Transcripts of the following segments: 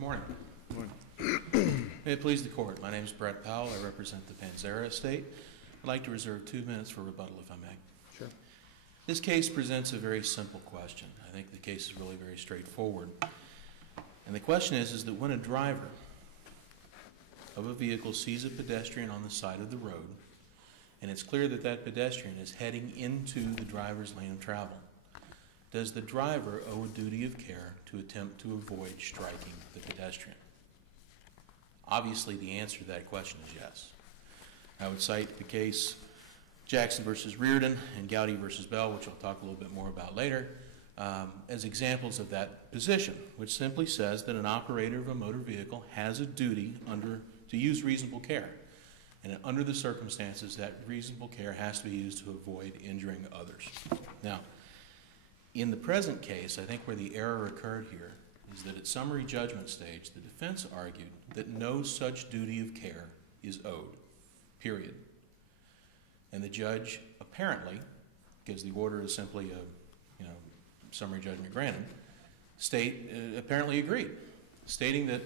morning. Good morning. May it please the Court, my name is Brett Powell. I represent the Panzera estate. I'd like to reserve 2 minutes for rebuttal, if I may. Sure. This case presents a very simple question. I think the case is really very straightforward. And the question is that when a driver of a vehicle sees a pedestrian on the side of the road, and it's clear that that pedestrian is heading into the driver's lane of travel, does the driver owe a duty of care to attempt to avoid striking the pedestrian? Obviously, the answer to that question is yes. I would cite the case Jackson versus Reardon and Gowdy versus Bell, which I'll talk a little bit more about later, as examples of that position, which simply says that an operator of a motor vehicle has a duty to use reasonable care. And under the circumstances, that reasonable care has to be used to avoid injuring others. Now, in the present case, I think where the error occurred here is that at summary judgment stage, the defense argued that no such duty of care is owed, period. And the judge apparently, because the order is simply a summary judgment granted, apparently agreed, stating that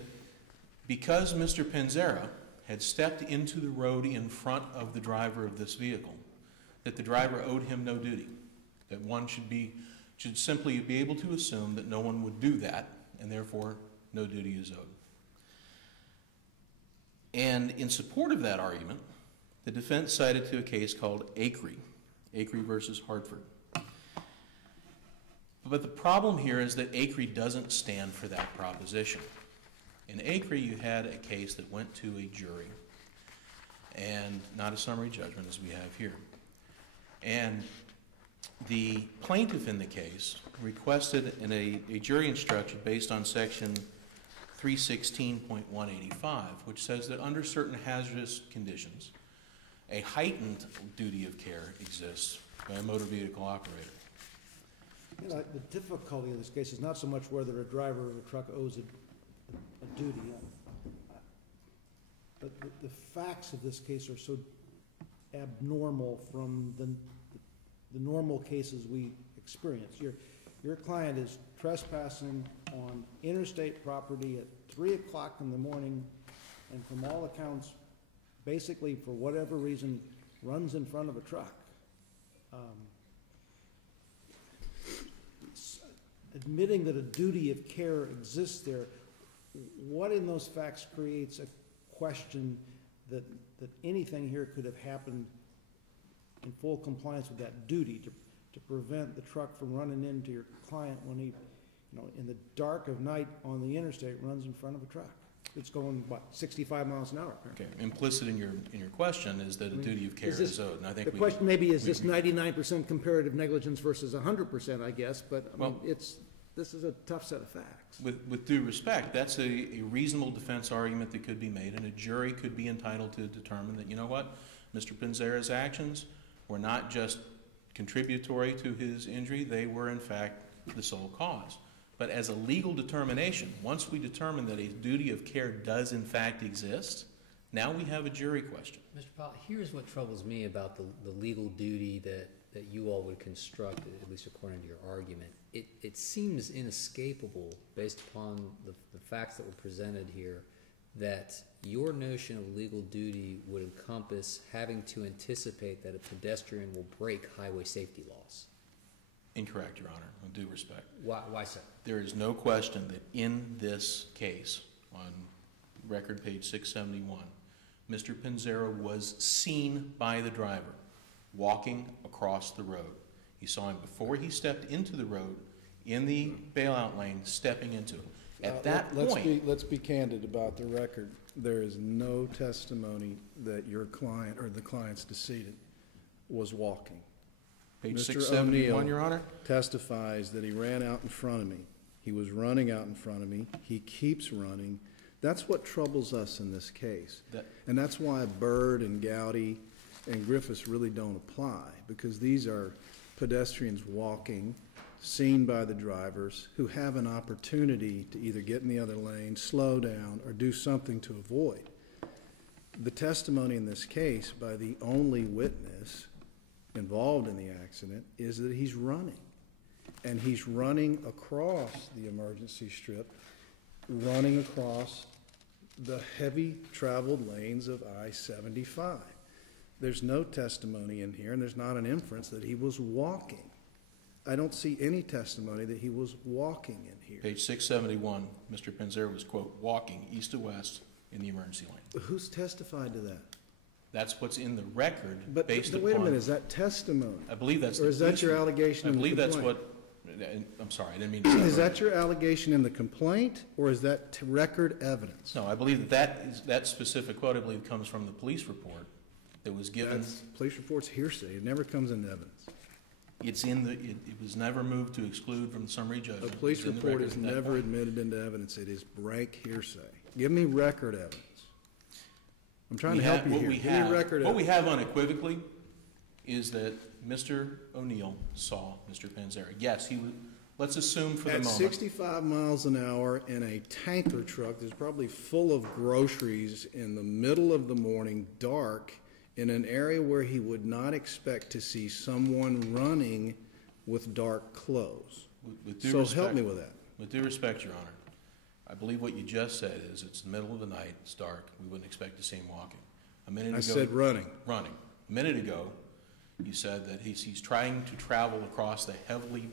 because Mr. Panzera had stepped into the road in front of the driver of this vehicle, that the driver owed him no duty, that one should simply be able to assume that no one would do that, and therefore no duty is owed. And in support of that argument, the defense cited to a case called Acree versus Hartford. But the problem here is that Acree doesn't stand for that proposition. In Acree, you had a case that went to a jury, and not a summary judgment as we have here. And the plaintiff in the case requested a jury instruction based on section 316.185, which says that under certain hazardous conditions, a heightened duty of care exists by a motor vehicle operator. The difficulty of this case is not so much whether a driver of a truck owes a duty, but the facts of this case are so abnormal from the normal cases we experience. Your client is trespassing on interstate property at 3 o'clock in the morning, and from all accounts, basically for whatever reason, runs in front of a truck. Admitting that a duty of care exists there, what in those facts creates a question that anything here could have happened in full compliance with that duty to prevent the truck from running into your client when he, in the dark of night on the interstate, runs in front of a truck? It's going, 65 miles an hour. Okay. Implicit in your question is that a duty of care is owed. And I think the question maybe is this 99% comparative negligence versus 100%, I guess, but this is a tough set of facts. With due respect, that's a reasonable defense argument that could be made, and a jury could be entitled to determine that, Mr. Panzera's actions were not just contributory to his injury, they were in fact the sole cause. But as a legal determination, once we determine that a duty of care does in fact exist, now we have a jury question. Mr. Powell, here's what troubles me about the legal duty that you all would construct, at least according to your argument. It seems inescapable, based upon the facts that were presented here, that your notion of legal duty would encompass having to anticipate that a pedestrian will break highway safety laws. Incorrect, Your Honor, with due respect. Why so? There is no question that in this case, on record page 671, Mr. Panzera was seen by the driver walking across the road. He saw him before he stepped into the road, in the bailout lane, stepping into it. At that point... Let's be candid about the record. There is no testimony that your client or the client's decedent was walking. Page Mr. 671, Your Honor? Testifies that he ran out in front of me. He was running out in front of me. He keeps running. That's what troubles us in this case. And that's why Byrd and Gowdy and Griffiths really don't apply, because these are pedestrians walking, seen by the drivers, who have an opportunity to either get in the other lane, slow down, or do something to avoid. The testimony in this case by the only witness involved in the accident is that he's running. And he's running across the emergency strip running across the heavy traveled lanes of I-75. There's no testimony in here, and there's not an inference that he was walking. I don't see any testimony that he was walking in here. Page 671, Mr. Panzera was, quote, walking east to west in the emergency lane. Who's testified to that? That's what's in the record But based upon. wait a minute, is that testimony? I believe that's. Or is that your allegation in the I believe complaint? that's what, I'm sorry, I didn't mean to. Is that your allegation in the complaint, or is that record evidence? No, I believe that specific quote, I believe, comes from the police report that was given. That's, police report's hearsay, it never comes into evidence. It's in the, it was never moved to exclude from the summary A judgment. police It's in the report record is at that never point. admitted into evidence, it is rank hearsay. Give me record evidence. I'm trying to We help have- you what here. we Give have- me record What we evidence. have unequivocally is that Mr. O'Neill saw Mr. Panzera. Yes, he was, let's assume for the At moment. 65 miles an hour in a tanker truck that's probably full of groceries in the middle of the morning, dark, in an area where he would not expect to see someone running with dark clothes. With due So respect- help me with that. With due respect, Your Honor, I believe what you just said is it's the middle of the night, it's dark, we wouldn't expect to see him walking. A minute ago. I said running. Running. A minute ago, you said that he's trying to travel across the heavily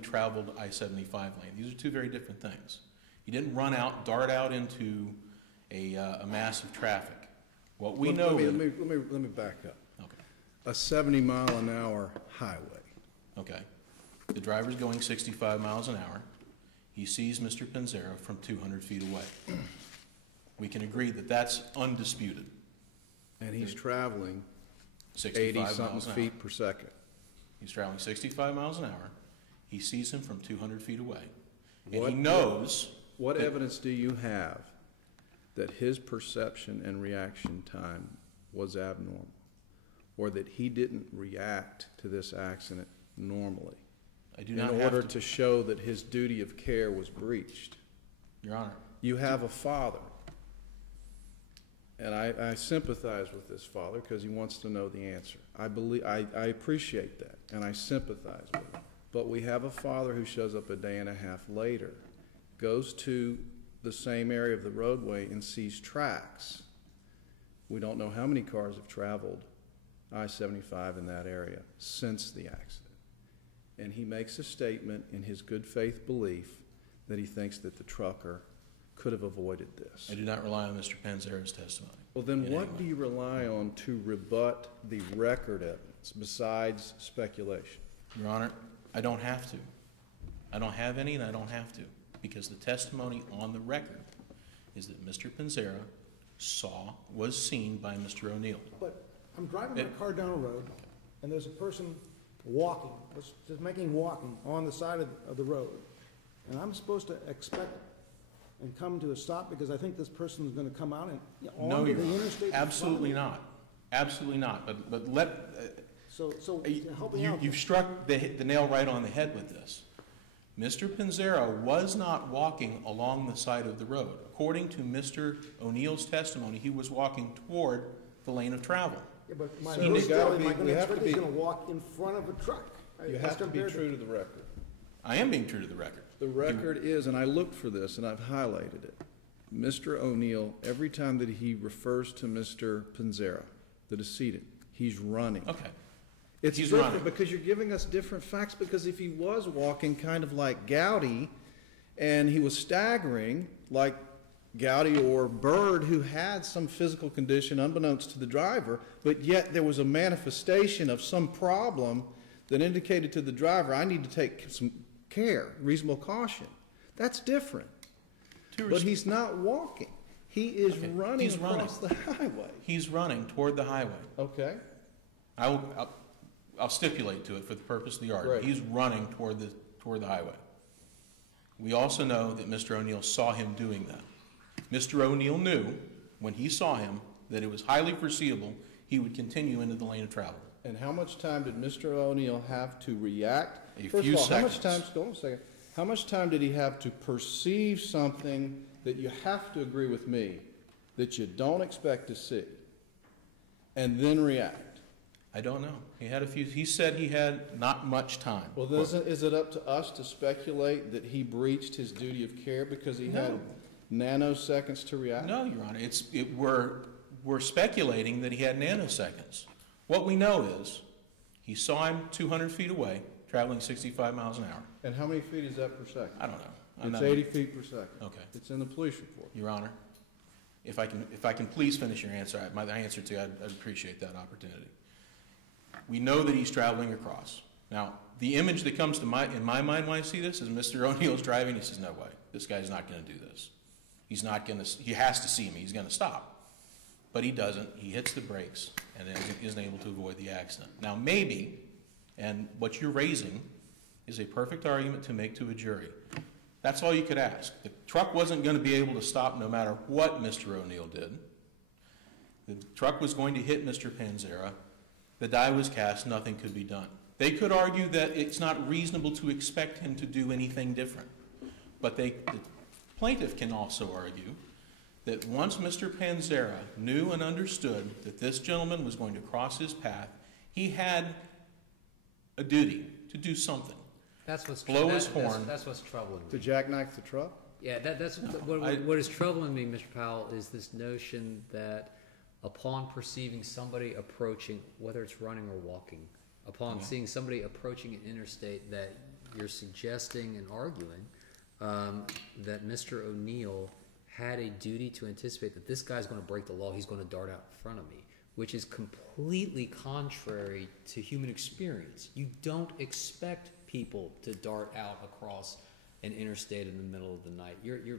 traveled I-75 lane. These are two very different things. He didn't dart out into a mass of traffic. What we know. Let me back up. Okay. A 70-mile-an-hour highway. Okay. The driver's going 65 miles an hour. He sees Mr. Panzera from 200 feet away. We can agree that that's undisputed. And he's traveling 65 miles 80-something an hour. feet per second. He's traveling 65 miles an hour. He sees him from 200 feet away. And What- he knows. What that- evidence do you have that his perception and reaction time was abnormal? Or that he didn't react to this accident normally? I do In not order have to show that his duty of care was breached? Your Honor. You have a father. And I sympathize with this father because he wants to know the answer. I appreciate that, and I sympathize with him. But we have a father who shows up a day and a half later, goes to the same area of the roadway and sees tracks. We don't know how many cars have traveled I-75 in that area since the accident. And he makes a statement in his good faith belief that he thinks that the trucker could have avoided this. I do not rely on Mr. Panzera's testimony. Well, then in what any do way. you rely on to rebut the record evidence besides speculation? Your Honor, I don't have to. I don't have any, and I don't have to, because the testimony on the record is that Mr. Panzera was seen by Mr. O'Neill. But I'm driving my car down a road, and there's a person walking, just making walking on the side of the road. And I'm supposed to expect and come to a stop because I think this person is gonna come out and No, onto Your the Honor. interstate. Absolutely not. Absolutely not. But So help me out. you've struck the nail right on the head with this. Mr. Panzera was not walking along the side of the road. According to Mr. O'Neill's testimony, he was walking toward the lane of travel. Yeah, but my So am we gotta be- I gonna we have to expect he's be- gonna walk in front of a truck? You As have to be compared true to the record. I am being true to the record. The record is, and I looked for this and I've highlighted it, Mr. O'Neill, every time that he refers to Mr. Panzera, the decedent, he's running. Okay. It's He's different running. because you're giving us different facts, because if he was walking kind of like Gowdy and he was staggering like Gowdy or Bird, who had some physical condition unbeknownst to the driver, but yet there was a manifestation of some problem that indicated to the driver, I need to take some care, reasonable caution. That's different. But he's not walking. He is Okay, running he's running. across the highway. He's running toward the highway. Okay? I'll stipulate to it for the purpose of the argument. Great. He's running toward the highway. We also know that Mr. O'Neill saw him doing that. Mr. O'Neill knew when he saw him that it was highly foreseeable he would continue into the lane of travel. And how much time did Mr. O'Neill have to react? A First few of all, how much seconds. time, hold on a second. How much time did he have to perceive something that you have to agree with me that you don't expect to see and then react? I don't know. He had a few, he said he had not much time. Well, is it up to us to speculate that he breached his duty of care because he had nanoseconds to react? No, Your Honor, we're speculating that he had nanoseconds. What we know is, he saw him 200 feet away, traveling 65 miles an hour. And how many feet is that per second? I don't know. It's 80 feet per second. Okay. It's in the police report. Your Honor, if I can please finish your answer, my answer to you, I'd appreciate that opportunity. We know that he's traveling across. Now, the image that comes to in my mind when I see this is Mr. O'Neill's driving. He says, no way, this guy's not going to do this. He has to see me. He's going to stop. But he doesn't. He hits the brakes and isn't able to avoid the accident. Now, maybe, and what you're raising is a perfect argument to make to a jury. That's all you could ask. The truck wasn't going to be able to stop no matter what Mr. O'Neill did. The truck was going to hit Mr. Panzera. The die was cast. Nothing could be done. They could argue that it's not reasonable to expect him to do anything different. But the plaintiff can also argue that once Mr. Panzera knew and understood that this gentleman was going to cross his path, he had a duty to do something. That's what's blow his horn. That's what's troubling me. To jackknife the truck? Yeah, what is troubling me, Mr. Powell, is this notion that upon perceiving somebody approaching, whether it's running or walking, upon seeing somebody approaching an interstate, that you're suggesting and arguing that Mr. O'Neill had a duty to anticipate that this guy's going to break the law, he's going to dart out in front of me, which is completely contrary to human experience. You don't expect people to dart out across an interstate in the middle of the night. You're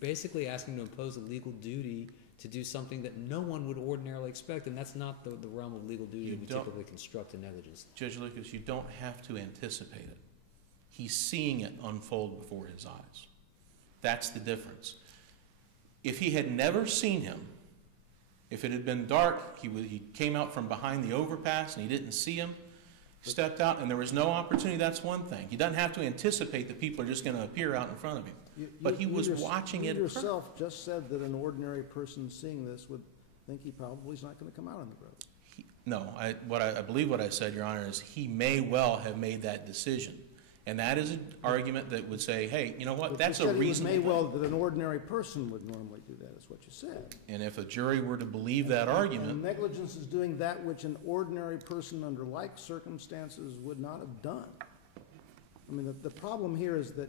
basically asking to impose a legal duty to do something that no one would ordinarily expect, and that's not the realm of legal duty we typically construct in negligence. Judge Lucas, you don't have to anticipate it. He's seeing it unfold before his eyes. That's the difference. If he had never seen him, if it had been dark, he came out from behind the overpass and he didn't see him, stepped out, and there was no opportunity, that's one thing. He doesn't have to anticipate that people are just going to appear out in front of him. But he was watching it. You yourself just said that an ordinary person seeing this would think he probably is not going to come out on the road. No, I believe what I said, Your Honor, is he may well have made that decision. And that is an argument that would say, hey, you know what, that's a reasonable It may well that an ordinary person would normally do that, is what you said. And if a jury were to believe that argument... And negligence is doing that which an ordinary person under like circumstances would not have done. I mean, the problem here is that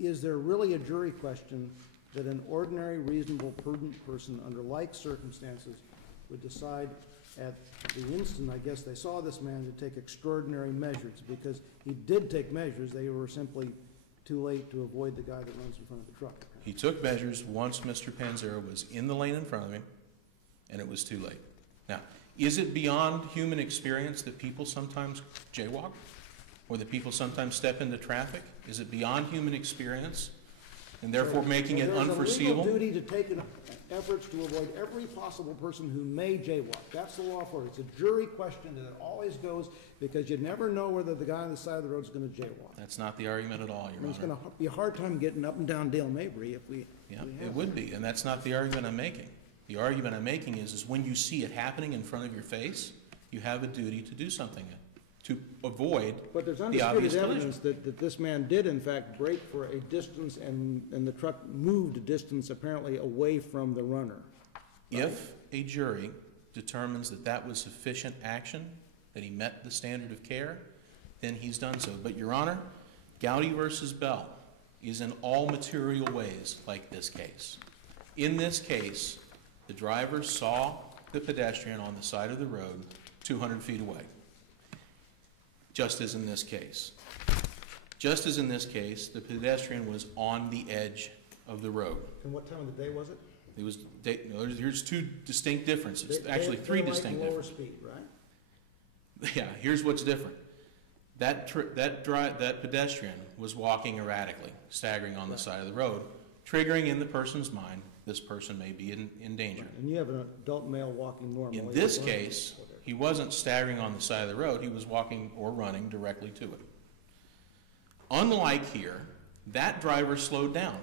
is there really a jury question that an ordinary, reasonable, prudent person under like circumstances would decide at the instant, I guess, they saw this man to take extraordinary measures, because he did take measures, they were simply too late to avoid the guy that runs in front of the truck. He took measures once Mr. Panzera was in the lane in front of him, and it was too late. Now, is it beyond human experience that people sometimes jaywalk, or that people sometimes step into traffic? Is it beyond human experience, and therefore making it unforeseeable? There's a legal duty to take efforts to avoid every possible person who may jaywalk. That's the law for it. It's a jury question, and it always goes, because you never know whether the guy on the side of the road is going to jaywalk. That's not the argument at all, Your Honor. It's going to be a hard time getting up and down Dale Mabry if we... Yeah, it would be, and that's not the argument I'm making. The argument I'm making is when you see it happening in front of your face, you have a duty to do something to avoid But there's the undisputed obvious evidence collision. that this man did, in fact, brake for a distance, and the truck moved a distance apparently away from the runner. Right? If a jury determines that that was sufficient action, that he met the standard of care, then he's done so. But, Your Honor, Gowdy versus Bell is in all material ways like this case. In this case, the driver saw the pedestrian on the side of the road 200 feet away, just as in this case. Just as in this case, the pedestrian was on the edge of the road. And what time of the day was it? It was, here's two distinct differences, actually three distinct lower differences. speed, right? Yeah, here's what's different. That pedestrian was walking erratically, staggering on the side of the road, triggering in the person's mind, this person may be in danger. Right. And you have an adult male walking normally. In this case, he wasn't staggering on the side of the road, he was walking or running directly to it. Unlike here, that driver slowed down.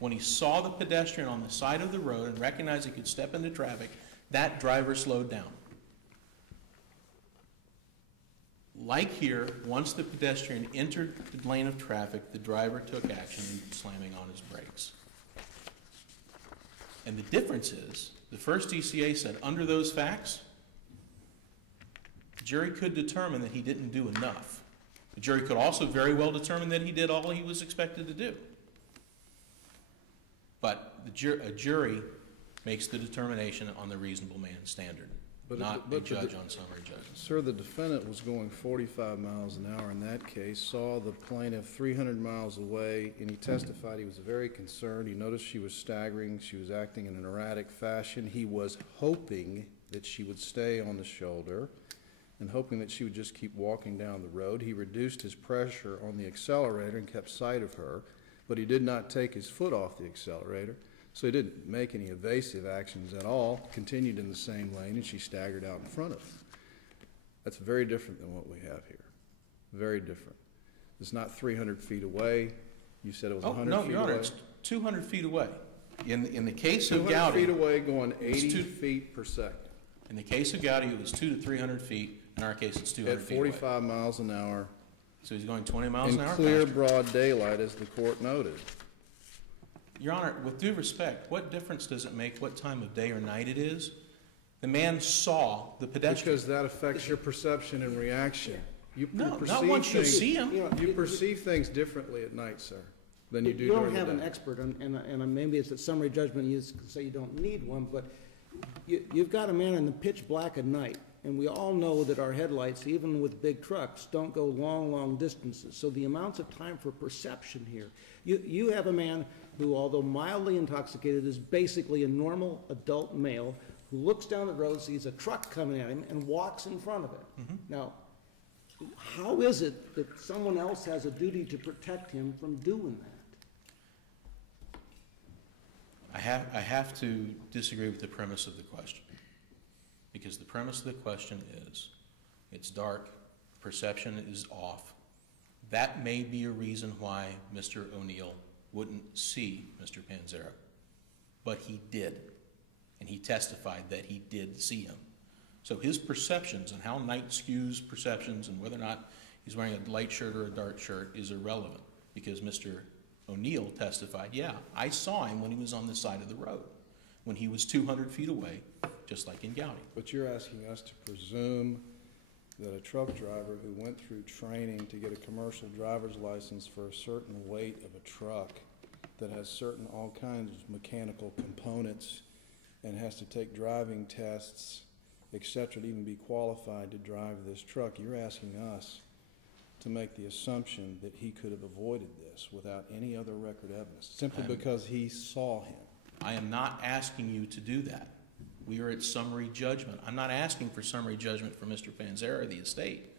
When he saw the pedestrian on the side of the road and recognized he could step into traffic, That driver slowed down. Like here, once the pedestrian entered the lane of traffic, the driver took action, slamming on his brakes. And the difference is, the first DCA said under those facts, the jury could determine that he didn't do enough. The jury could also very well determine that he did all he was expected to do. But a jury makes the determination on the reasonable man standard, not a judge on summary judgment. Sir, the defendant was going 45 miles an hour in that case, saw the plaintiff 300 miles away, and he testified he was very concerned. He noticed she was staggering. She was acting in an erratic fashion. He was hoping that she would stay on the shoulder and hoping that she would just keep walking down the road. He reduced his pressure on the accelerator and kept sight of her, but he did not take his foot off the accelerator. So he didn't make any evasive actions at all, continued in the same lane, and she staggered out in front of him. That's very different than what we have here. Very different. It's not 300 feet away. You said it was 100 feet away. No, Your Honor, it's 200 feet away. In the case of 200 Gowdy, feet away going 80 feet per second. in the case of Gowdy, it was 200 to 300 feet. In our case, it's 200 At feet away. 45 miles an hour. So he's going 20 miles In an hour clear, faster. broad daylight, as the court noted. Your Honor, with due respect, what difference does it make what time of day or night it is? The man saw the pedestrian. Because that affects your perception and reaction. You No, not perceive once you things- see him. You know, You perceive things differently at night, sir, than you do You don't during the have an day. expert, and maybe it's a summary judgment, you say you don't need one, but you've got a man in the pitch black at night, and we all know that our headlights, even with big trucks, don't go long, long distances. So the amounts of time for perception here, you have a man who, although mildly intoxicated, is basically a normal adult male who looks down the road, sees a truck coming at him, and walks in front of it. Now, how is it that someone else has a duty to protect him from doing that? I have to disagree with the premise of the question. Because the premise of the question is, it's dark, perception is off. That may be a reason why Mr. O'Neill wouldn't see Mr. Panzera. But he did. And he testified that he did see him. So his perceptions and how night skews perceptions and whether or not he's wearing a light shirt or a dark shirt is irrelevant. Because Mr. O'Neill testified, yeah, I saw him when he was on the side of the road, when he was 200 feet away, just like in Gowdy. But you're asking us to presume that a truck driver who went through training to get a commercial driver's license for a certain weight of a truck that has certain all kinds of mechanical components and has to take driving tests, et cetera, to even be qualified to drive this truck, you're asking us to make the assumption that he could have avoided this without any other record evidence, simply because he saw him. I am not asking you to do that. We are at summary judgment. I'm not asking for summary judgment for Mr. Panzera or the estate.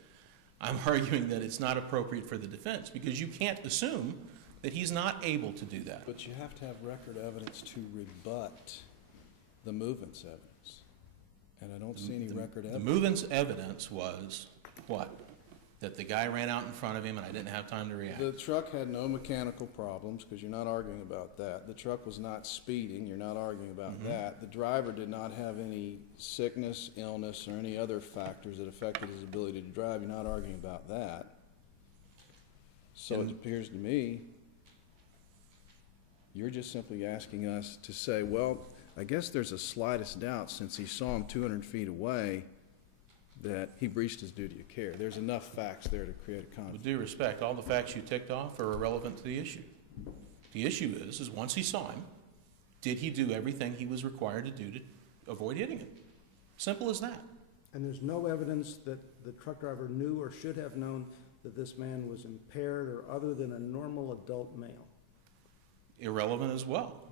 I'm arguing that it's not appropriate for the defense because you can't assume that he's not able to do that. But you have to have record evidence to rebut the movement's evidence. And I don't see any record evidence. The movement's evidence was what? That the guy ran out in front of him and I didn't have time to react. The truck had no mechanical problems, because you're not arguing about that. The truck was not speeding, you're not arguing about that. The driver did not have any sickness, illness, or any other factors that affected his ability to drive. You're not arguing about that. So it appears to me you're just simply asking us to say, well, I guess there's a slightest doubt, since he saw him 200 feet away, that he breached his duty of care. There's enough facts there to create a conflict. With due respect, all the facts you ticked off are irrelevant to the issue. The issue is once he saw him, did he do everything he was required to do to avoid hitting him? Simple as that. And there's no evidence that the truck driver knew or should have known that this man was impaired or other than a normal adult male. Irrelevant as well.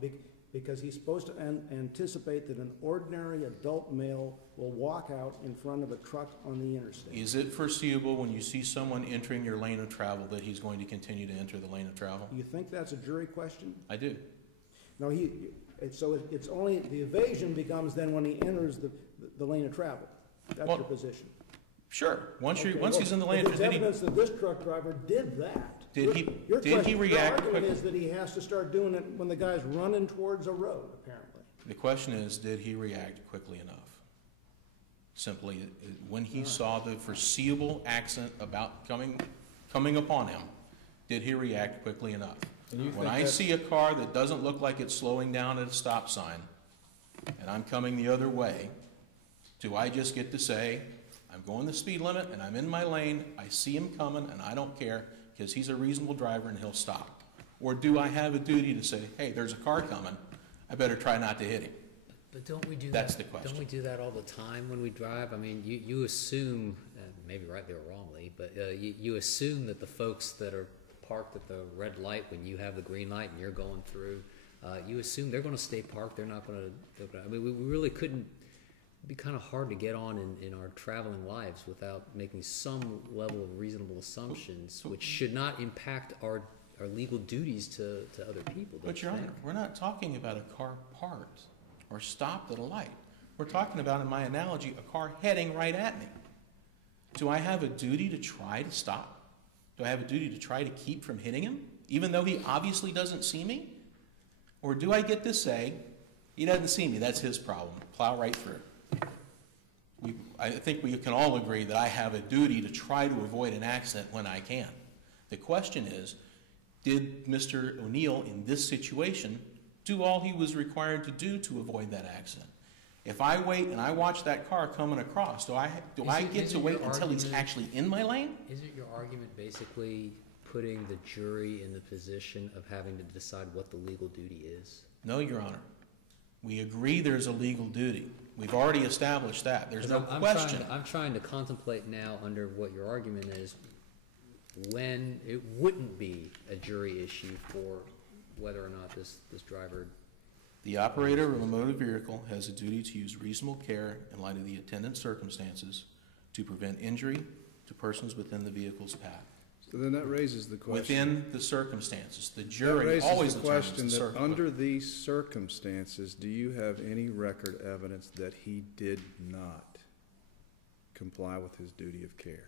Because he's supposed to anticipate that an ordinary adult male will walk out in front of a truck on the interstate. Is it foreseeable when you see someone entering your lane of travel that he's going to continue to enter the lane of travel? You think that's a jury question? I do. No, so it's only, the evasion becomes then when he enters the lane of travel. That's your position. Sure. Once Okay, he's in the lane, there's evidence that this truck driver did that. Did he react Your argument quickly? is that he has to start doing it when the guy's running towards a road, apparently. The question is, did he react quickly enough? Simply, when he saw the foreseeable accident about coming upon him, did he react quickly enough? When I see a car that doesn't look like it's slowing down at a stop sign, and I'm coming the other way, do I just get to say, I'm going the speed limit and I'm in my lane, I see him coming and I don't care because he's a reasonable driver and he'll stop? Or do I have a duty to say, hey, there's a car coming, I better try not to hit him? But don't we do that? That's the question. Don't we do that all the time when we drive? I mean, you assume, maybe rightly or wrongly, but you assume that the folks that are parked at the red light when you have the green light and you're going through, you assume they're going to stay parked. They're not going to. I mean, we really couldn't. It'd be kind of hard to get on in our traveling lives without making some level of reasonable assumptions, which should not impact our legal duties to other people. But Your Honor, we're not talking about a car parked or stopped at a light. We're talking about, in my analogy, a car heading right at me. Do I have a duty to try to stop? Do I have a duty to try to keep from hitting him, even though he obviously doesn't see me? Or do I get to say, he doesn't see me, that's his problem, plow right through? I think we can all agree that I have a duty to try to avoid an accident when I can. The question is, did Mr. O'Neill in this situation do all he was required to do to avoid that accident? If I wait and I watch that car coming across, do I get to wait until he's actually in my lane? Isn't your argument basically putting the jury in the position of having to decide what the legal duty is? No, Your Honor. We agree there's a legal duty. We've already established that. There's no question. I'm trying to contemplate now under what your argument is when it wouldn't be a jury issue for whether or not this driver. The operator of a motor vehicle has a duty to use reasonable care in light of the attendant circumstances to prevent injury to persons within the vehicle's path. So then that raises the question. Within the circumstances. The jury always determines the question circumstances. that under these circumstances, do you have any record evidence that he did not comply with his duty of care?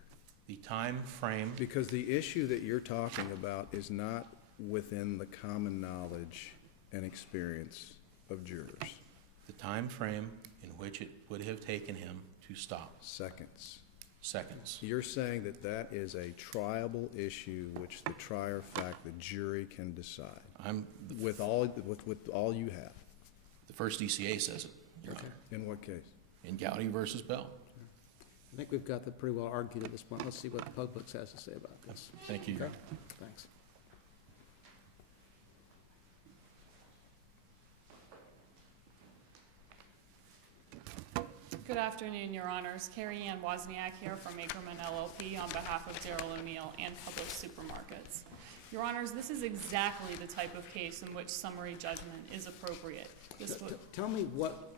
The time frame. Because the issue that you're talking about is not within the common knowledge and experience of jurors. The time frame in which it would have taken him to stop. Seconds. You're saying that that is a triable issue which the trier of fact, the jury can decide. With all you have. The first DCA says it, Your Honor. In what case? In Gowdy versus Bell. I think we've got that pretty well argued at this point. Let's see what the public has to say about this. Thank you, Your Honor. Thanks. Good afternoon, Your Honors. Carrie Ann Wozniak here from Ackerman LLP on behalf of Daryl O'Neill and Publix Supermarkets. Your Honors, this is exactly the type of case in which summary judgment is appropriate. Tell me what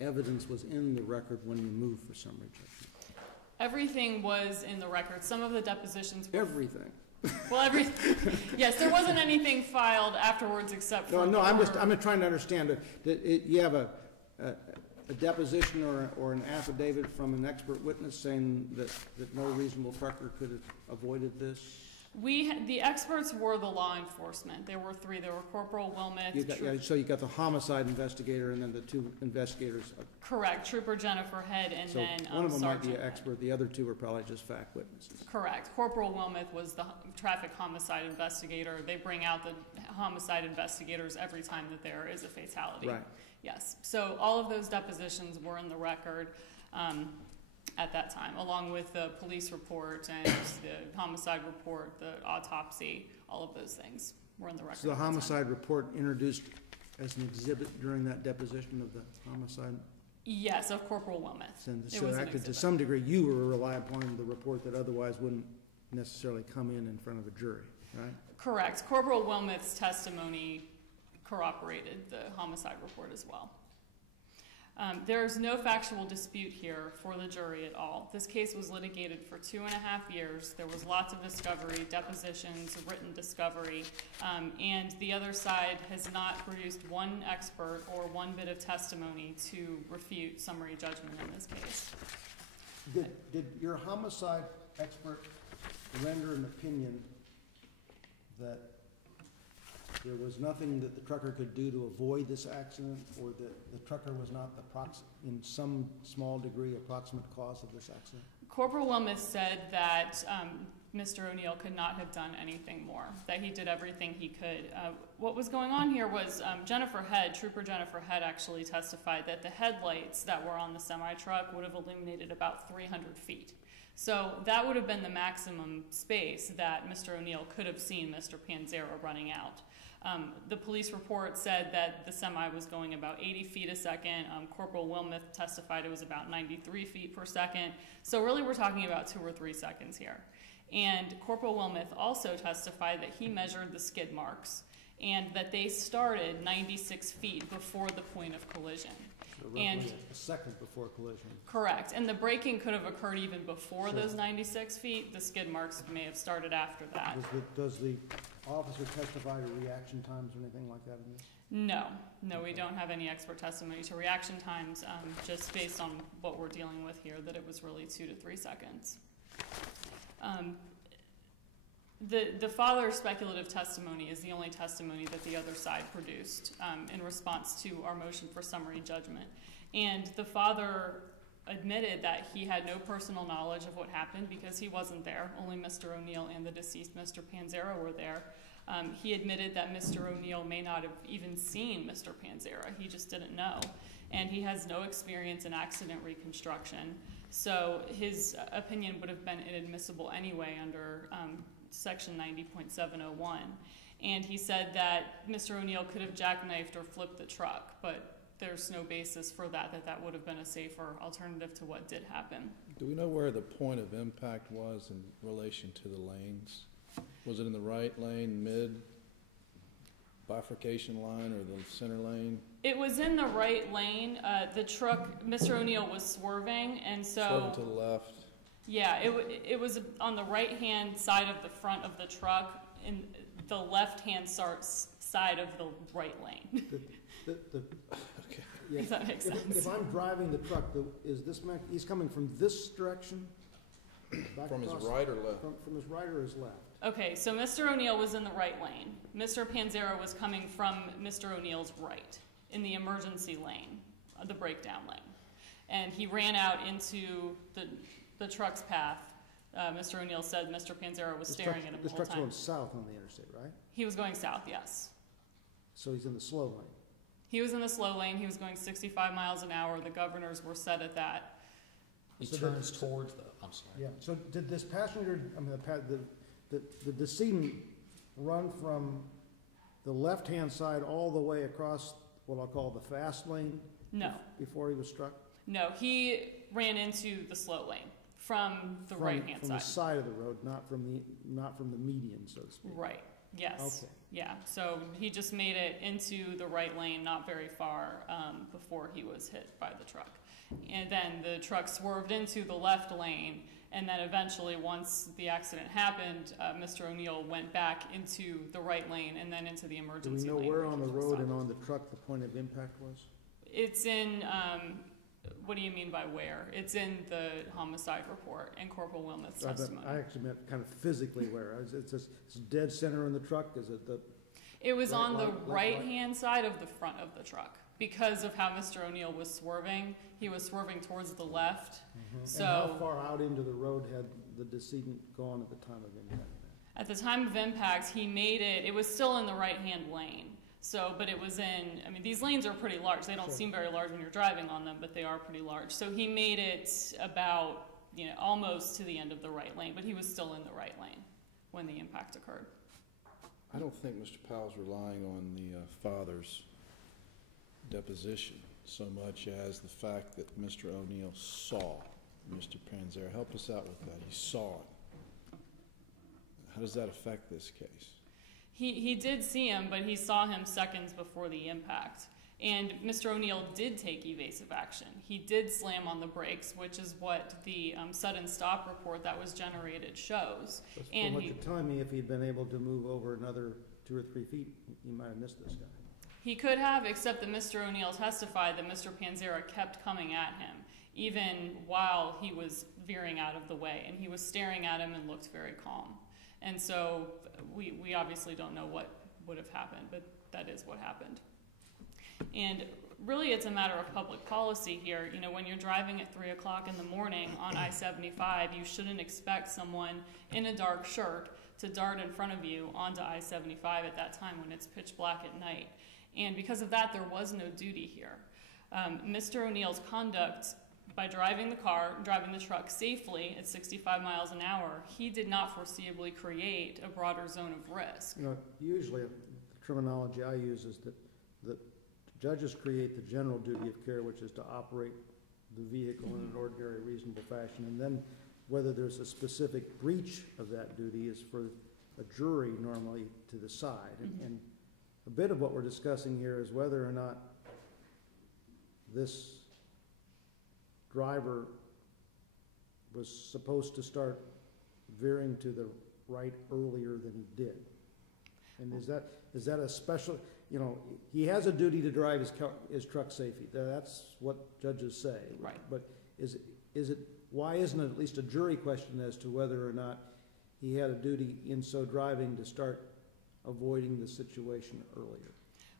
evidence was in the record when you moved for summary judgment? Everything was in the record. Some of the depositions were... Everything? Well, yes, there wasn't anything filed afterwards except for... No, I'm just trying to understand that you have a deposition or an affidavit from an expert witness saying that no reasonable trucker could have avoided this? The experts were the law enforcement. There were three. There were Corporal Wilmeth. So you got the homicide investigator and then the two investigators. Correct. Trooper Jennifer Head and then Sergeant one of them might be an Head. expert. The other two are probably just fact witnesses. Correct. Corporal Wilmeth was the traffic homicide investigator. They bring out the homicide investigators every time that there is a fatality. Right. Yes. So all of those depositions were in the record at that time, along with the police report and the homicide report, the autopsy, all of those things were in the record. So the homicide report introduced as an exhibit during that deposition of the homicide? Yes, of Corporal Wilmeth. So acted to some degree, you were relying upon the report that otherwise wouldn't necessarily come in front of a jury, right? Correct. Corporal Wilmeth's testimony corroborated the homicide report as well. There's no factual dispute here for the jury at all. This case was litigated for 2.5 years. There was lots of discovery, depositions, written discovery, and the other side has not produced one expert or one bit of testimony to refute summary judgment in this case. Did your homicide expert render an opinion that there was nothing that the trucker could do to avoid this accident, or that the trucker was not in some small degree, approximate cause of this accident? Corporal Wilmoth said that Mr. O'Neill could not have done anything more, that he did everything he could. What was going on here was Trooper Jennifer Head actually testified that the headlights that were on the semi-truck would have illuminated about 300 feet. So that would have been the maximum space that Mr. O'Neill could have seen Mr. Panzera running out. The police report said that the semi was going about 80 feet a second. Corporal Wilmoth testified it was about 93 feet per second. So really we're talking about 2 or 3 seconds here. And Corporal Wilmoth also testified that he measured the skid marks and that they started 96 feet before the point of collision. So roughly a second before collision. Correct. And the braking could have occurred even before those 96 feet. The skid marks may have started after that. Does the officer testify to reaction times or anything like that in this? No, we don't have any expert testimony to reaction times, just based on what we're dealing with here, that it was really 2 to 3 seconds. The father's speculative testimony is the only testimony that the other side produced in response to our motion for summary judgment. And the father admitted that he had no personal knowledge of what happened because he wasn't there. Only Mr. O'Neill and the deceased Mr. Panzera were there. He admitted that Mr. O'Neill may not have even seen Mr. Panzera. He just didn't know. And he has no experience in accident reconstruction. So his opinion would have been inadmissible anyway under Section 90.701. And he said that Mr. O'Neill could have jackknifed or flipped the truck, but there's no basis for that would have been a safer alternative to what did happen. Do we know where the point of impact was in relation to the lanes? Was it in the right lane, mid, bifurcation line, or the center lane? It was in the right lane. The truck, Mr. O'Neill was swerving, and so... Swerving to the left. Yeah, it was on the right-hand side of the front of the truck, in the left-hand side of the right lane. Okay. Yeah. Does that make sense? If I'm driving the truck, he's coming from this direction? Back From his across- right or left? From his right or his left? Okay, so Mr. O'Neill was in the right lane. Mr. Panzera was coming from Mr. O'Neill's right, in the emergency lane, the breakdown lane. And he ran out into the truck's path. Mr. O'Neill said Mr. Panzera was staring at him the This whole truck's time. going south on the interstate, right? He was going south, yes. So he's in the slow lane. He was in the slow lane. He was going 65 miles an hour. The governors were set at that. He So turns towards the, I'm sorry. Yeah, so did this passenger, the decedent run from the left-hand side all the way across what I'll call the fast lane? No. Before he was struck? No, he ran into the slow lane from the right-hand From the side of the road, not from the median, so to speak. Right, yes. Okay. Yeah, so he just made it into the right lane, not very far, before he was hit by the truck. And then the truck swerved into the left lane, and then eventually, once the accident happened, Mr. O'Neill went back into the right lane and then into the Do emergency we lane. know where on he the was road stopped. and on the truck the point of impact was? It's in, what do you mean by where? It's in the homicide report and Corporal Wilmoth's testimony. I actually meant kind of physically where. It's dead center in the truck? Is it the? It was Right, on the right. right-hand side of the front of the truck. Because of how Mr. O'Neill was swerving, he was swerving towards the left. So And how far out into the road had the decedent gone at the time of impact? at the time of impact, he made it was still in the right-hand lane. So, but it was in, I mean, these lanes are pretty large. They don't Sure. seem very large when you're driving on them, but they are pretty large. So he made it about, almost to the end of the right lane, but he was still in the right lane when the impact occurred. I don't think Mr. Powell's relying on the father's deposition so much as the fact that Mr. O'Neill saw Mr. Panzera. Help us out with that. He saw it. How does that affect this case? He did see him, but he saw him seconds before the impact. And Mr. O'Neill did take evasive action. He did slam on the brakes, which is what the sudden stop report that was generated shows. From And what you're telling me, if he'd been able to move over another 2 or 3 feet, he might have missed this guy. he could have, except that Mr. O'Neill testified that Mr. Panzera kept coming at him, even while he was veering out of the way. And he was staring at him and looked very calm. And so we obviously don't know would have happened, but that is what happened. And really, it's a matter of public policy here. You know, when you're driving at 3 o'clock in the morning on I-75, you shouldn't expect someone in a dark shirt to dart in front of you onto I-75 at that time when it's pitch black at night. And because of that, there was no duty here. Mr. O'Neill's conduct by driving the truck safely at 65 miles an hour, he did not foreseeably create a broader zone of risk. You know, usually the terminology I use is that judges create the general duty of care, which is to operate the vehicle in an ordinary, reasonable fashion, and then whether there's a specific breach of that duty is for a jury normally to decide. And a bit of what we're discussing here is whether or not this driver was supposed to start veering to the right earlier than he did. And is that a special, you know, he has a duty to drive his truck safely. That's what judges say. Right. But is it, why isn't it at least a jury question as to whether or not he had a duty in so driving to start avoiding the situation earlier?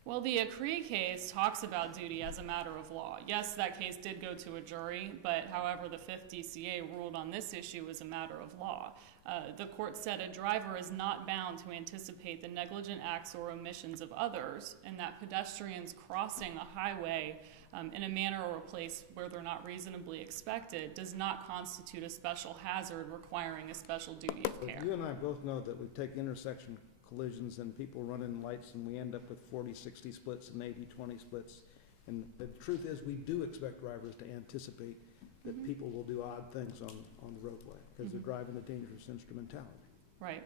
Well, the Acree case talks about duty as a matter of law. Yes, that case did go to a jury, but however, the 5th DCA ruled on this issue as a matter of law. The court said a driver is not bound to anticipate the negligent acts or omissions of others, and that pedestrians crossing a highway in a manner or a place where they're not reasonably expected does not constitute a special hazard requiring a special duty of care. You and I both know that we take intersection collisions and people run in lights and we end up with 40-60 splits and 80-20 splits. And the truth is we do expect drivers to anticipate that people will do odd things on the roadway because they're driving a dangerous instrumentality. Right.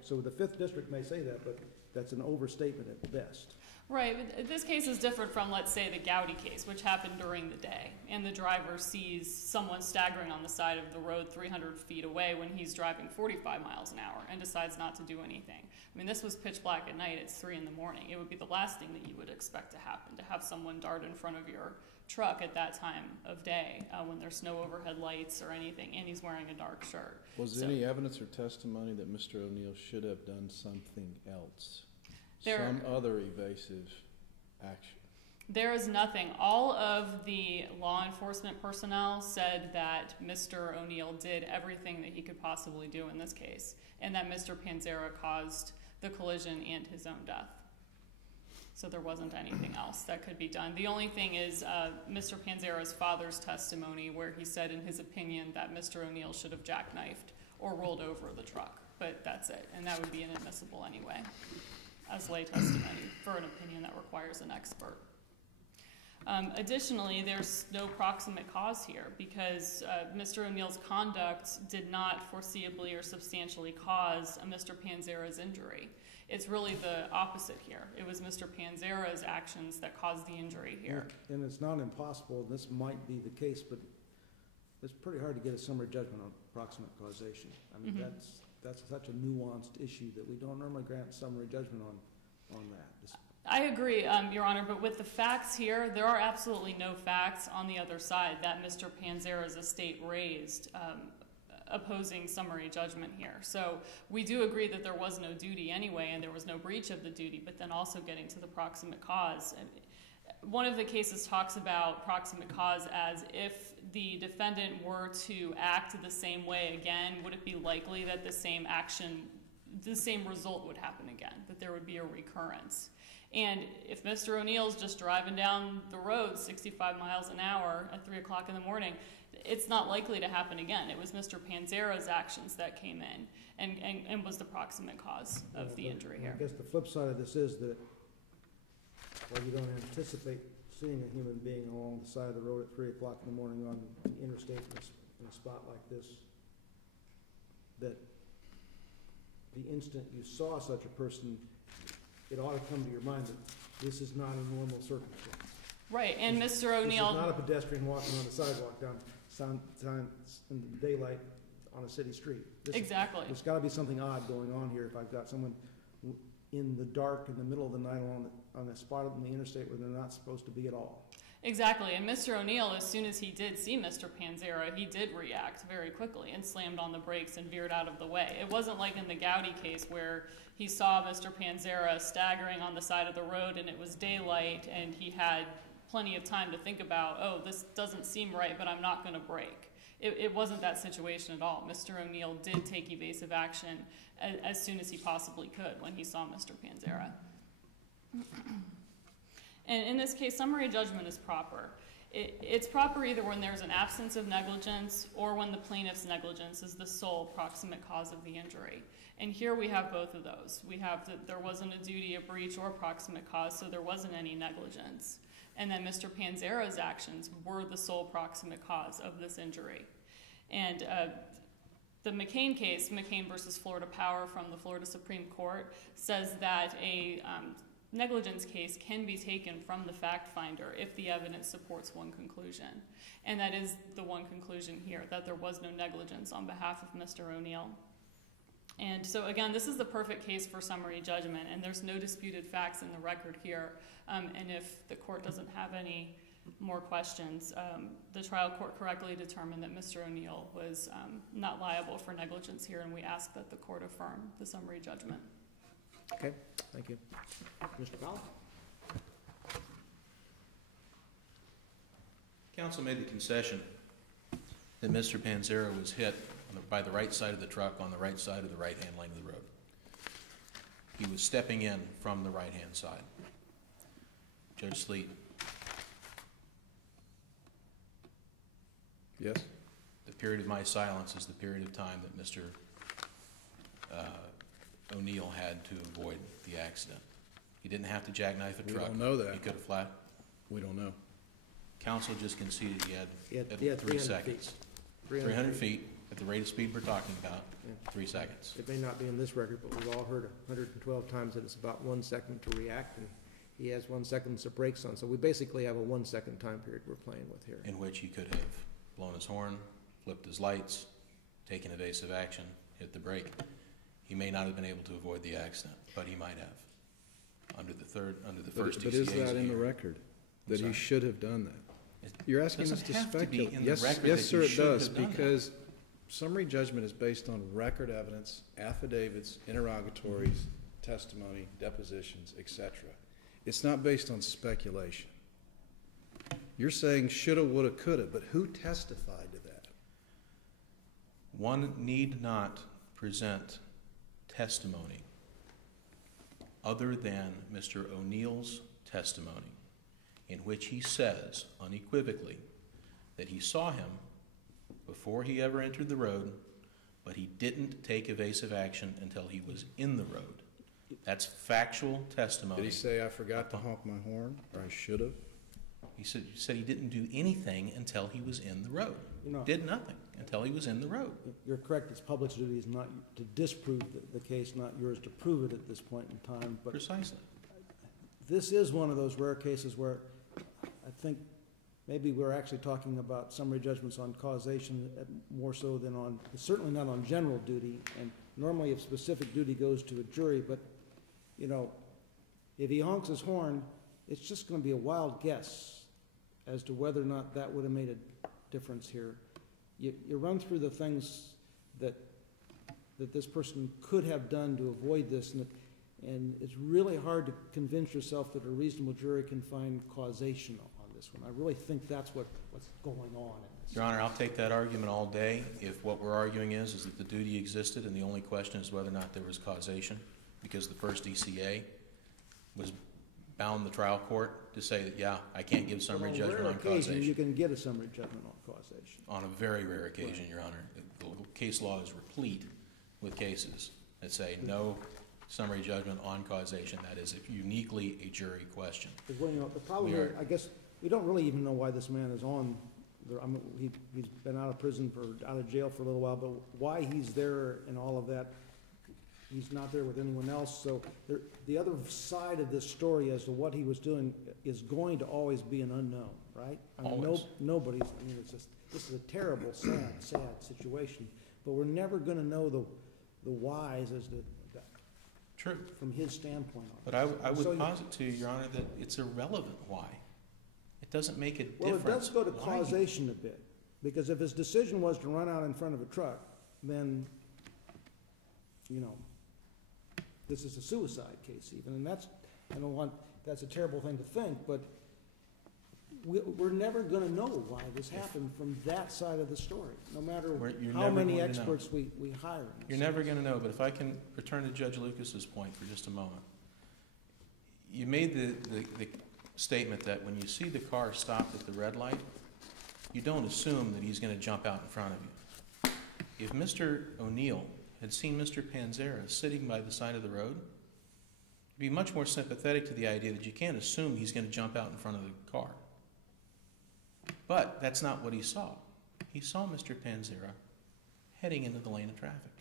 So the 5th District may say that, but that's an overstatement at best. Right, but this case is different from, let's say, the Gowdy case, which happened during the day, and the driver sees someone staggering on the side of the road 300 feet away when he's driving 45 miles an hour and decides not to do anything. I mean, this was pitch black at night, it's 3 in the morning. It would be the last thing that you would expect to happen, to have someone dart in front of your truck at that time of day when there's no overhead lights or anything, and he's wearing a dark shirt. Was there any evidence or testimony that Mr. O'Neill should have done something else? Some other evasive action? There is nothing. All of the law enforcement personnel said that Mr. O'Neill did everything that he could possibly do in this case, and that Mr. Panzera caused the collision and his own death. So there wasn't anything else that could be done. The only thing is Mr. Panzera's father's testimony, where he said in his opinion that Mr. O'Neill should have jackknifed or rolled over the truck, but that's it, and that would be inadmissible anyway as lay testimony for an opinion that requires an expert. Additionally, there's no proximate cause here because Mr. O'Neill's conduct did not foreseeably or substantially cause Mr. Panzera's injury. It's really the opposite here. It was Mr. Panzera's actions that caused the injury here. And it's not impossible, this might be the case, but it's pretty hard to get a summary judgment on proximate causation. I mean, that's such a nuanced issue that we don't normally grant summary judgment on that. I agree, Your Honor, but with the facts here, there are absolutely no facts on the other side that Mr. Panzera's estate raised opposing summary judgment here. So we do agree that there was no duty anyway and there was no breach of the duty, but then also getting to the proximate cause. One of the cases talks about proximate cause as if the defendant were to act the same way again, would it be likely that the same action, the same result would happen again, that there would be a recurrence? And if Mr. O'Neill's just driving down the road 65 miles an hour at 3 o'clock in the morning, it's not likely to happen again. It was Mr. Panzera's actions that came in and was the proximate cause of the injury here. I guess the flip side of this is that while you don't anticipate seeing a human being along the side of the road at 3 o'clock in the morning on the interstate in a spot like this, that the instant you saw such a person, it ought to come to your mind that this is not a normal circumstance. Right, and Mr. O'Neill... This is not a pedestrian walking on the sidewalk down in the daylight on a city street. Exactly. There's got to be something odd going on here if I've got someone in the dark in the middle of the night on a spot on the interstate where they're not supposed to be at all. Exactly, and Mr. O'Neill, as soon as he did see Mr. Panzera, he did react very quickly and slammed on the brakes and veered out of the way. It wasn't like in the Gowdy case where he saw Mr. Panzera staggering on the side of the road and it was daylight and he had plenty of time to think about, oh, this doesn't seem right, but I'm not going to brake. It wasn't that situation at all. Mr. O'Neill did take evasive action as soon as he possibly could when he saw Mr. Panzera. And in this case, summary judgment is proper. It's proper either when there's an absence of negligence or when the plaintiff's negligence is the sole proximate cause of the injury. And here we have both of those. We have that there wasn't a duty, a breach, or proximate cause, so there wasn't any negligence. And then Mr. Panzera's actions were the sole proximate cause of this injury. And the McCain case, McCain versus Florida Power from the Florida Supreme Court, says that a negligence case can be taken from the fact finder if the evidence supports one conclusion. And that is the one conclusion here, that there was no negligence on behalf of Mr. O'Neill. And so again, this is the perfect case for summary judgment, and there's no disputed facts in the record here. And if the court doesn't have any more questions, the trial court correctly determined that Mr. O'Neill was not liable for negligence here, and we ask that the court affirm the summary judgment. Okay, thank you. Mr. Powell? Counsel made the concession that Mr. Panzera was hit by the right side of the truck on the right side of the right-hand lane of the road. He was stepping in from the right-hand side. Judge Sleet. Yes? The period of my silence is the period of time that Mr. O'Neill had to avoid the accident. He didn't have to jackknife a truck. We don't know that. He could have flat. We don't know. Counsel just conceded he had He had 3 300 seconds. feet. 300 feet at the rate of speed we're talking about, 3 seconds. It may not be in this record, but we've all heard 112 times that it's about 1 second to react, and he has 1 second to brakes on. So we basically have a 1 second time period we're playing with here. In which he could have blown his horn, flipped his lights, taken evasive action, hit the brake. He may not have been able to avoid the accident, but he might have. Under the first DCA's But is that in the here. record? That he sorry? should have done that? It You're asking us doesn't to have to be speculate. in the Yes, record yes, that sir, you it should does, have done that. because summary judgment is based on record evidence, affidavits, interrogatories, testimony, depositions, etc. It's not based on speculation. You're saying shoulda, woulda, coulda, but who testified to that? One need not present testimony other than Mr. O'Neill's testimony, in which he says unequivocally that he saw him before he ever entered the road, but he didn't take evasive action until he was in the road. That's factual testimony. Did he say, I forgot to honk my horn, or I should have? He said he didn't do anything until he was in the road. You know, Did nothing until he was in the road. you're correct, it's public's duty is not to disprove the case, not yours to prove it at this point in time, but Precisely. this is one of those rare cases where I think maybe we're actually talking about summary judgments on causation more so than on, certainly not on general duty, and normally if specific duty goes to a jury, but, you know, if he honks his horn, it's just gonna be a wild guess as to whether or not that would have made a difference here. You run through the things that this person could have done to avoid this, and it's really hard to convince yourself that a reasonable jury can find causation on this one. I really think that's what's going on in this. Your Honor, I'll take that argument all day if what we're arguing is that the duty existed and the only question is whether or not there was causation, because the first DCA was bound the trial court to say that, yeah, I can't give summary judgment on On a rare occasion, you causation. can get a summary judgment on causation. On a very rare occasion, Your Honor. The case law is replete with cases that say no summary judgment on causation. That is uniquely a jury question. Because, well, you know, the problem We here, are- I guess, we don't really even know why this man is on, I mean, he's been out of prison out of jail for a little while, but why he's there and all of that, he's not there with anyone else, so the other side of this story as to what he was doing is going to always be an unknown, right? I mean, Always. nobody's, I mean, it's just, this is a terrible, sad situation, but we're never gonna know the whys as to, True. from his standpoint on it. But I So would you- posit to you, Your Honor, that it's irrelevant why. doesn't make a Well, difference. it does go to why he- causation a bit, because if his decision was to run out in front of a truck, then, you know, this is a suicide case even, and that's, I don't want, that's a terrible thing to think, but we're never gonna know why this happened from that side of the story, no matter You're how never many going to know. experts we hire. in this You're never case. going to know, but if I can return to Judge Lucas's point for just a moment. You made the statement that when you see the car stopped at the red light, you don't assume that he's going to jump out in front of you. If Mr. O'Neill had seen Mr. Panzera sitting by the side of the road, you'd be much more sympathetic to the idea that you can't assume he's going to jump out in front of the car. But that's not what he saw. He saw Mr. Panzera heading into the lane of traffic.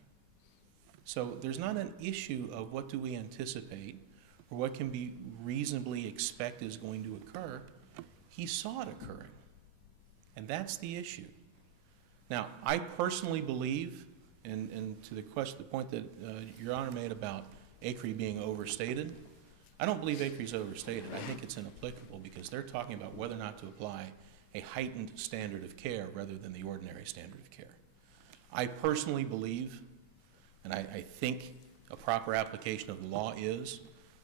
So there's not an issue of what do we anticipate or what can be reasonably expect is going to occur. He saw it occurring. And that's the issue. Now, I personally believe, and to the point that Your Honor made about ACRE being overstated, I don't believe ACRE is overstated. I think it's inapplicable because they're talking about whether or not to apply a heightened standard of care rather than the ordinary standard of care. I personally believe, and I think a proper application of the law is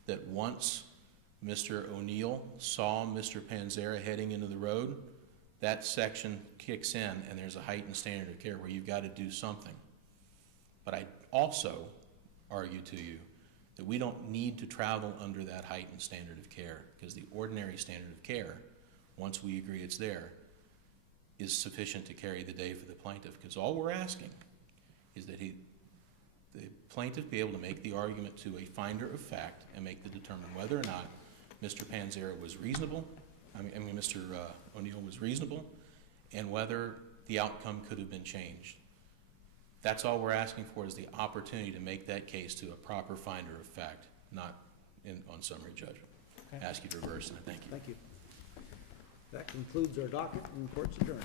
that once Mr. O'Neill saw Mr. Panzera heading into the road, that section kicks in and there's a heightened standard of care where you've got to do something. But I also argue to you that we don't need to travel under that heightened standard of care because the ordinary standard of care, once we agree it's there, is sufficient to carry the day for the plaintiff. Because all we're asking is that the plaintiff be able to make the argument to a finder of fact and make the determine whether or not Mr. Panzera was reasonable, Mr. O'Neill was reasonable, and whether the outcome could have been changed. That's all we're asking for is the opportunity to make that case to a proper finder of fact, not on summary judgment. Okay. I ask you to reverse, and I thank you. Thank you. That concludes our docket and court's adjourned.